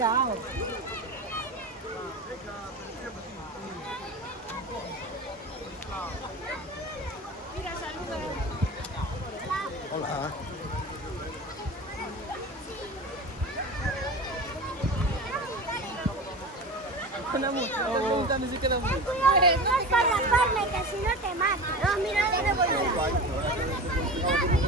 cuidado. Mira, saluda. Hola. Una mujer, te preguntando si queda muy. Cuidado, no es para raparme, que si no te mato. No, mira, te voy a